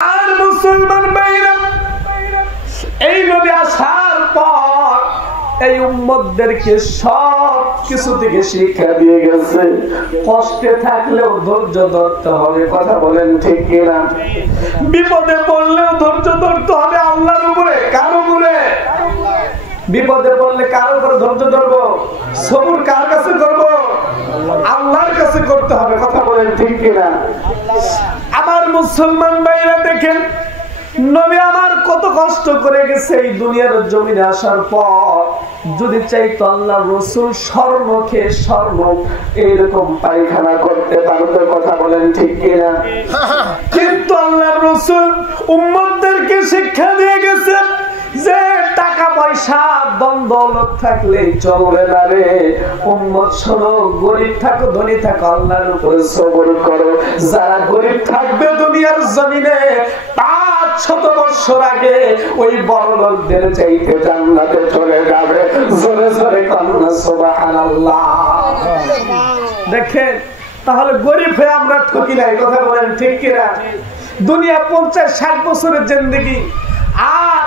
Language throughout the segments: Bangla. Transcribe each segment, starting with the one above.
আর মুসলমান ভাইরা, এই নবী আসার পর এই উম্মতদেরকে সব কিছু থেকে শিক্ষা দিয়ে গেছে। কষ্টে থাকলেও ধৈর্য ধরতে হবে, কথা বলেন ঠিক কিনা? বিপদে পড়লেও ধৈর্য ধরতে হবে আল্লাহর উপরে, কার উপরে? বিপদে পড়লে কার উপরে ধৈর্য ধরবো? সবুর কার কাছে করবো? আল্লাহর কাছে করতে হবে, কথা বলেন ঠিক কিনা? আমার মুসলমান ভাইরা দেখেন, নবী আমার কত কষ্ট করে গেছে এই দুনিয়ার জমিনে আসার পর। যদি চাইতো আল্লাহ রসুল স্বর্ণ খেয়ে স্বর্ণ এইরকম পায়খানা করতে পারতো, কথা বলেন ঠিক কিনা? কিন্তু আল্লাহ রসুল উম্মতদেরকে শিক্ষা দিয়ে গেছে যে টাকা পয়সা দ্বন্দ্ব থাকলে চলবে না রে উম্মত, শোনো, গরিব থাকো ধনী থাকো আল্লাহর উপরে সবর করো। যারা গরিব থাকবে দুনিয়ার জমিনে 500 বছর আগে ওই বড় লোকদের চাইতে জান্নাতে চলে যাবে। জোরে জোরে কান্না সুবহানাল্লাহ। দেখেন, তাহলে গরিব হয়ে আমরা ঠকি নাই, কথা বলেন ঠিক কিনা? দুনিয়া 50-60 বছরের জিন্দেগি, আর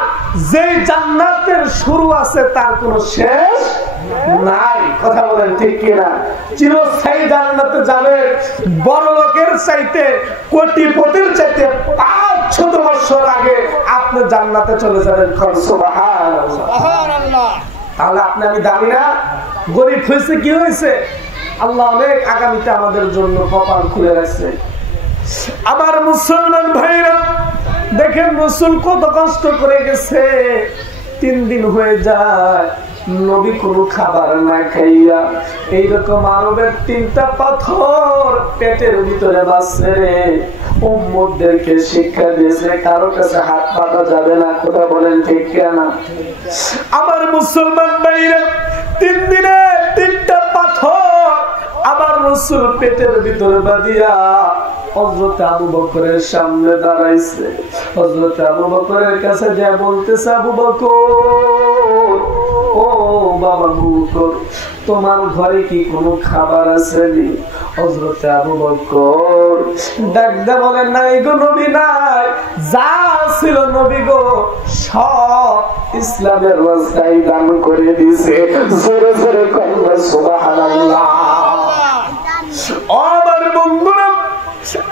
যে জান্নাতের শুরু আছে তার কোনো শেষ নাই, কথা বলেন ঠিক কিনা? চিরস্থায়ী জান্নাতে যাবে বড় লোকের চাইতে, কোটিপতির চাইতে 500 বছর আগে আপনি জান্নাতে চলে যাবেন। সুবহানাল্লাহ। তাহলে আপনি আমি দামি না? গরিব হয়েছে কি হয়েছে? আল্লাহ অনেক আগামীতে আমাদের জন্য কপাল খুলে রাখছে। আমার মুসলমান ভাইরা দেখেন, রাসূল কত কষ্ট করে গেছে। 3 দিন হয়ে যায় নবী কোনো খাবার না খাইয়া এইরকম আরবের 3টা পাথর পেটের ভিতরে বাসছে। উম্মতদেরকে শিক্ষা দিয়েছে কারো কাছে হাত পাতা যাবে না, কথা বলেন ঠিক কিনা? আমার মুসলমান ভাইরা 3 দিনে 3টা পাথর আবার রাসূল পেটের ভিতরে বাঁধিয়া হযরত আবু বকরের সামনে দাঁড়াইছে। হযরত আবু বকরের কাছে যা বলতেছে, আবু বকর, ও বাবা বকর, তোমার ঘরে কি কোনো খাবার আছে? হযরত আবু বকর ডাক দিয়ে বলেন, নাই গো নবী, নাই। যা ছিল নবী গো সব ইসলামের রাস্তায় দান করে দিয়েছে। জোরে জোরে কান্না সুবহানাল্লাহ। আমার বন্ধুরা,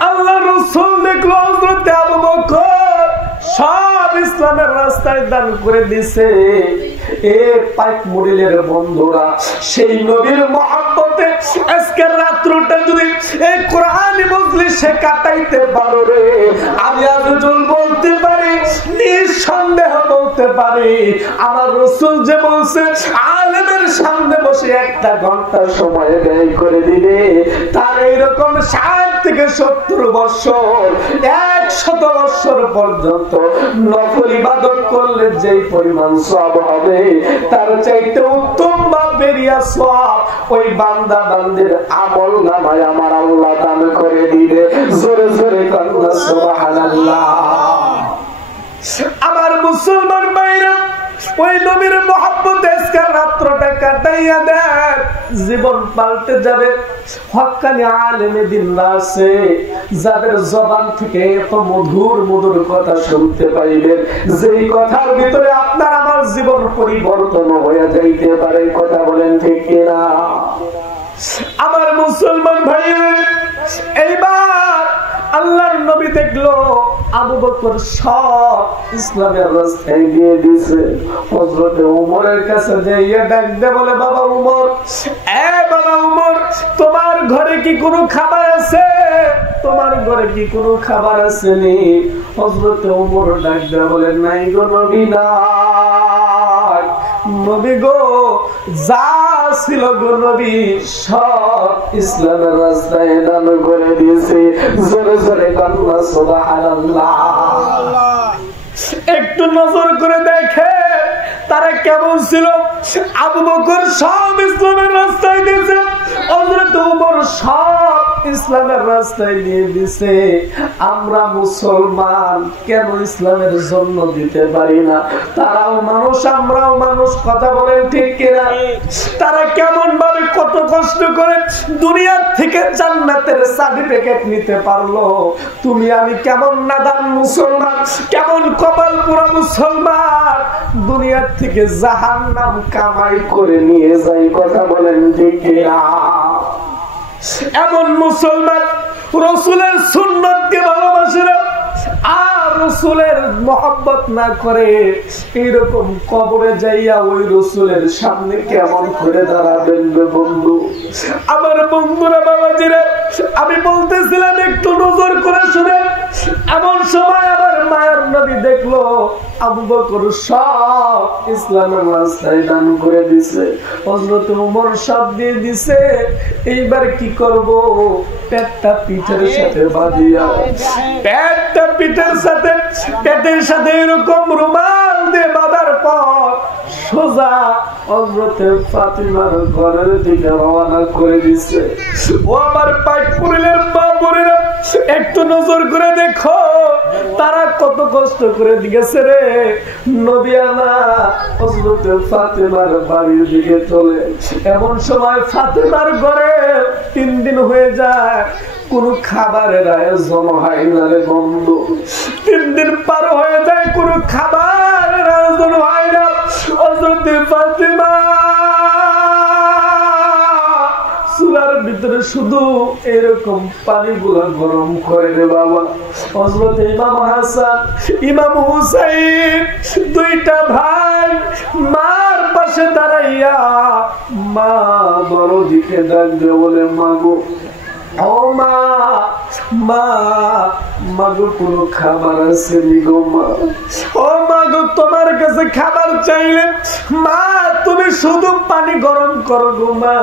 আল্লাহ রাসূল দেখলো হযরত আবু বকর সব ইসলামের রাস্তায় দান করে দিয়েছে। এ পাইক মুরিলের বন্ধুরা, সেই নবীর মহব্বতে আজকের রাত্রটা যদি এই কোরআনি মজলিসে কাটাইতে পারো রে, আমি আজল বলতে পারি, নিঃসন্দেহ বলতে পারি, আমার রাসূল যে বলছে আলেমের সামনে বসে 1টা ঘন্টা সময় ব্যয় করে দিবে, তার এইরকম 60 থেকে 70 বছর 100 বছর পর্যন্ত নফল ইবাদত করলে যেই পরিমাণ সওয়াব হবে, তার চাইতে উত্তম বা বেরিয়া সওয়াব ওই বান্দা বান্দির আমল নামায় আমার আল্লাহ দান করে দিবে। জোরে জোরে কান্না সুবহানাল্লাহ। আমার মুসলমান ভাইরা, ওই নবীর মহব্বতে আজকের রাত্রটা কাটাইয়া দেন, জীবন পাল্টে যাবে। হক্কানি আলেমে দিল্লাহ আছে যাদের জবান থেকে এত মধুর মধুর কথা শুনতে পাইবেন, যেই কথার ভিতরে আপনার আমার জীবন পরিবর্তন হয়ে যাইতে পারে, কথা বলেন ঠিক কিনা? আমার মুসলমান ভাই, এইবার আল্লাহর নবী দেখলো আবু বকর সব ইসলামের রাস্তায় দিয়ে দিয়েছে। হযরত ওমরের কাছে যাইয়া ডাক দিয়ে বলে, বাবা ওমর, এ বাবা ওমর, তোমার ঘরে কি কোনো খাবার আছে? তোমার ঘরে কি কোনো খাবার আছে নি? হযরত ওমর ডাক দিয়ে বলে, নাই গো নবী, নাই। নবী গো, যা ছিল গো নবী সব ইসলামের রাস্তায় দান করে দিয়েছে। জোরে জোরে কান্না সুবহানাল্লাহ। একটু নজর করে দেখে তারা কেমন ছিল। আবু বকর সব ইসলামের রাস্তায় দিয়েছে, হযরত ওমর সব ইসলামের রাস্তায় নিয়ে দিছে। আমরা মুসলমান কেন ইসলামের জন্য দিতে পারি না? তারাও মানুষ, আমরাও মানুষ, কথা বলেন ঠিক কিনা? তারা কেমন ভাবে কত কষ্ট করে দুনিয়ার থেকে জান্নাতের সার্টিফিকেট নিতে পারলো, তুমি আমি কেমন নাদান মুসলমান, কেমন কপাল পুরা মুসলমান দুনিয়ার থেকে জাহান্নাম কামাই করে নিয়ে যায়, কথা বলেন ঠিক কিনা? এমন মুসলমান রাসূলের সুন্নতকে ভালোবাসে না আর রাসূলের মহব্বত না করে এরকম কবরে যাইয়া ওই রাসূলের সামনে কেমন করে দাঁড়াবেন বন্ধু? আমার বন্ধুরা, বাবাজিরা, আমি বলতেছিলাম একটু নজর করে শুনেন। এমন সময় আমার মায়ের নবী দেখলো আবু বকর সব ইসলামের রাস্তায় দান করে দিছে, হযরত ওমর সব দিয়ে দিছে। এইবার কি করব? পেটটা পিঠের সাথে বাঁধিয়া, পেটটা পিঠের সাথে, পেটের সাথে এরকম রুমাল দিয়ে বাঁধার পর সোজা হযরত ফাতিমার ঘরের দিকে রওনা করে দিছে। ও আমার পাইকুরের মা বোনেরা, একটু নজর করে দেখো তারা কত কষ্ট করে দিয়েছে রে। নবিয়ানা হযরত ফাতিমার বাড়ির দিকে চলে। এমন সময় ফাতিমার ঘরে 3 দিন হয়ে যায়, কোন খাবারের আয়োজন হয় না রে বন্ধু। 3 দিন পার হয়ে যায়, কোন খাবারের আয়োজন হয় না। হযরত ফাতিমা চুলার ভিতরে শুধু এরকম পানিগুলো গরম করে রে বাবা। হযরত ইমাম হাসান, ইমাম হুসাইন, 2টা ভাই মার পাশে দাঁড়াইয়া মা বড় দিকে ডাক দিয়ে বলে, মা গো, ও মা, মা, মা গো, কোনো খাবার আছে গো মা? ও মা গো, তোমার কাছে খাবার চাইলে মা তুমি শুধু পানি গরম করো গো মা,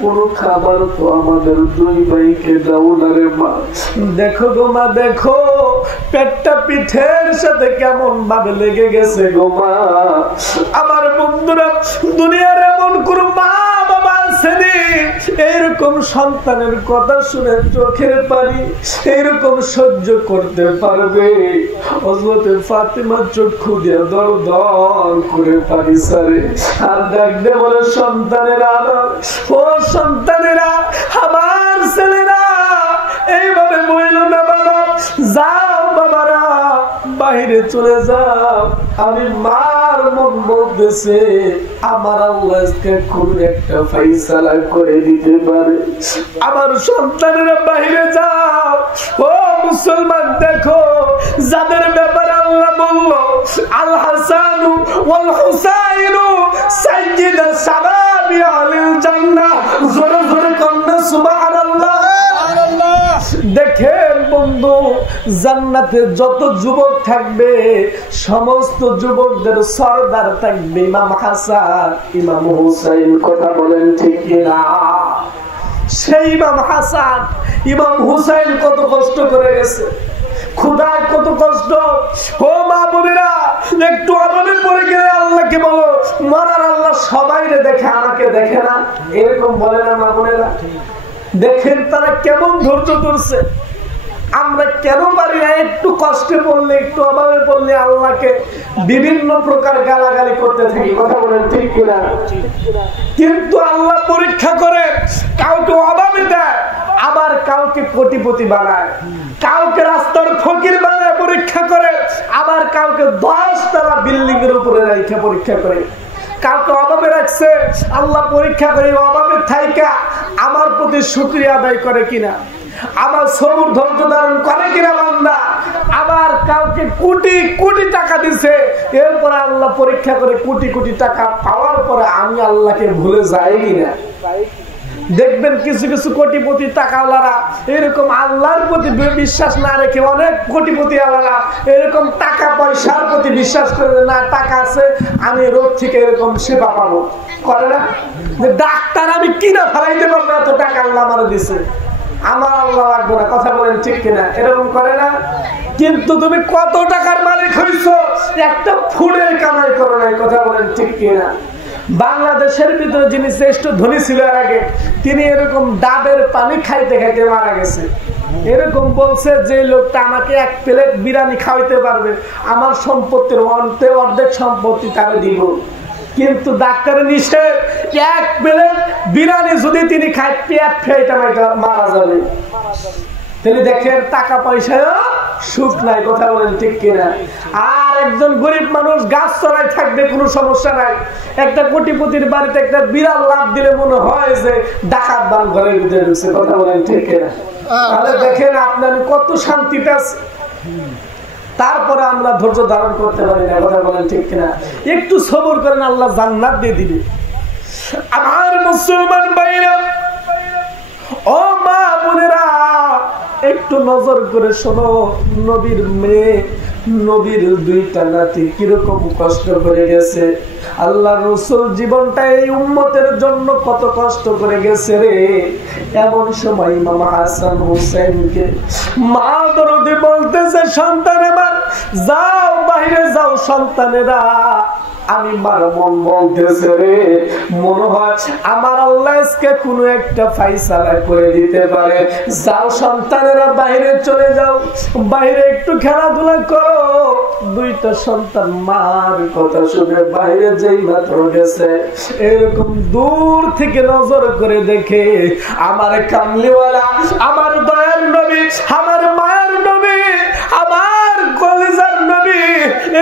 কোনো খাবার তো আমাদের 2 ভাইকে দাও না রে মা। দেখো গো মা, দেখো পেটটা পিঠের সাথে কেমন ভাবে লেগে গেছে গো মা। আমার বন্ধুরা, দুনিয়ার এমন কোন মা বাবা আছে এরকম সন্তানের কথা শুনে চোখের পানি এরকম সহ্য করতে পারবে? হযরত ফাতিমা চক্ষু দিয়ে দর করে পানি ছাড়ে আর ডাকতে বলে, সন্তানেরা, ও সন্তানেরা, আমার ছেলেরা এইভাবে বইল না বাবা, যাও বাবারা, বাইরে চলে যাও। আমি মার মন বলতেছে আমার আল্লাহ কোন একটা ফয়সালা করে দিতে পারে। আমার সন্তানেরা বাইরে যাও। ও মুসলমান, দেখো যাদের ব্যাপারে আল্লাহ বলল, আল হাসানু ওয়াল হুসাইনু সাইয়্যিদা শাবাবি আহলিল জান্নাহ, জোরে জোরে কন্যা সুবহানাল্লাহ। দেখেন বন্ধু, জান্নাতে যত যুবক থাকবে সমস্ত যুবকদের সরদার থাকবে ইমাম হাসান, ইমাম হুসাইন, কথা বলেন ঠিক কিনা? সেই ইমাম হাসান, ইমাম হুসাইন কত কষ্ট করে গেছে, ক্ষুধায় কত কষ্ট। ও মা বোনেরা, একটু অভাবে পড়ে গেলে আল্লাহকে বলো, মরার আল্লাহ সবাইরে দেখে, আমাকে দেখে না, এরকম বলে না মা বোনেরা? দেখেন তারা কেমন ধৈর্য ধরছে। আমরা কেন পারি না? একটু কষ্টে পড়লে, একটু অভাবে পড়লে আল্লাহকে বিভিন্ন প্রকার গালাগালি করতে থাকি, কথা বলেন ঠিক কিনা? কিন্তু আল্লাহ পরীক্ষা করে, কাউকে অভাবে দেয়, আবার কাউকে কোটিপতি বানায়, কাউকে রাস্তার ফকির বানায় পরীক্ষা করে, আবার কাউকে 10 তলা বিল্ডিং এর উপরে রেখে পরীক্ষা করে। কাউকে অভাবে রাখছে আল্লাহ পরীক্ষা করে, অভাবে থাইকা আমার প্রতি শুকরিয়া আদায় করে কিনা, আমার সবুর ধৈর্য ধারণ করে কিনা বান্দা। আবার কাউকে কোটি কোটি টাকা দিছে, এরপর আল্লাহ পরীক্ষা করে কোটি কোটি টাকা পাওয়ার পরে আমি আল্লাহকে ভুলে যাই কিনা। দেখবেন কিছু কিছু কোটিপতি টাকাওয়ালারা এরকম আল্লাহর প্রতি বিশ্বাস না রেখে, অনেক কোটিপতি আলারা এরকম টাকা পয়সার প্রতি বিশ্বাস করে, না টাকা আছে আমি রোগ থেকে এরকম সেবা পাবো, করে না? যে ডাক্তার আমি কিনা ফেলাইতে পারবো, এত টাকা আল্লাহ আমার দিছে, আমার আল্লাহ লাগবে না, কথা বলেন ঠিক কিনা? এরকম করে না? কিন্তু তুমি কত টাকার মালিক হইছো, একটা ফুলের কামাই করো নাই, কথা বলেন ঠিক কিনা? বাংলাদেশের ভিতরে যিনি শ্রেষ্ঠ ধনী ছিল এর আগে, তিনি এরকম ডাবের পানি খাইতে খাইতে মারা গেছে। এরকম বলছে যে লোকটা আমাকে 1 প্লেট বিরিয়ানি খাওয়াইতে পারবে, আমার সম্পত্তির অর্ধেক সম্পত্তি তাকে দিব। কিন্তু ডাক্তারের নিষেধ, 1 প্লেট বিরিয়ানি যদি তিনি খায় পেট ফেটে মারা যাবে। তিনি দেখেন টাকা পয়সায় সুখ নাই, কথা বলেন ঠিক কিনা? আর একজন গরিব মানুষ গাছ চড়াই থাকবে, কোনো সমস্যা নাই। একটা কোটিপতির বাড়িতে একটা বিড়াল লাভ দিলে মনে হয় যে ডাকাত বান ঘরের ভিতরে ঢুকছে, কথা বলেন ঠিক কিনা? তাহলে দেখেন আপনার কত শান্তিতে আছে। তারপরে আমরা ধৈর্য ধারণ করতে পারি না, কথা বলেন ঠিক কিনা? একটু সবর করেন, আল্লাহ জান্নাত দিয়ে দিবে। আমার মুসলমান ভাইরা, ও মা বোনেরা, একটু নজর করে শোনো। নবীর মেয়ে, নবীর 2টা নাতি কিরকম কষ্ট করে গেছে। আল্লাহ রসুল জীবনটা এই উম্মতের জন্য কত কষ্ট করে গেছে রে। এমন সময় ইমাম হাসান হুসাইনকে মা দরদে বলতেছে, সন্তান এবার যাও, বাইরে যাও সন্তানেরা। আমি মার মন বলতেছে রে, মনে হয় আমার আল্লাহ আজকে কোনো একটা ফাইসালা করে দিতে পারে। যাও সন্তানেরা, বাইরে চলে যাও, বাইরে একটু খেলাধুলা করো। 2টা সন্তান মার কথা শুনে বাইরে যেই মাত্র গেছে, এরকম দূর থেকে নজর করে দেখে আমার কামলিওয়ালা, আমার দয়ার নবী, আমার মায়ের নবী, আমার কলিজার নবী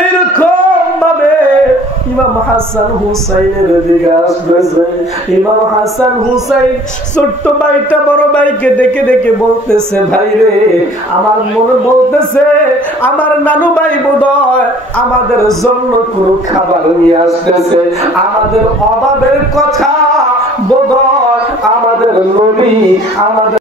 এরকম ভাবে ইমাম হাসান হুসাইনের দিকে আসতেছে। ইমাম হাসান হুসাইন ছোট্ট ভাইটা বড় ভাইকে দেখে দেখে বলতেছে, ভাই রে, আমার মনে বলতেছে আমার নানু ভাই বোধহয় আমাদের জন্য কোনো খাবার নিয়ে আসতেছে, আমাদের অভাবের কথা বোধহয় আমাদের নবী আমাদের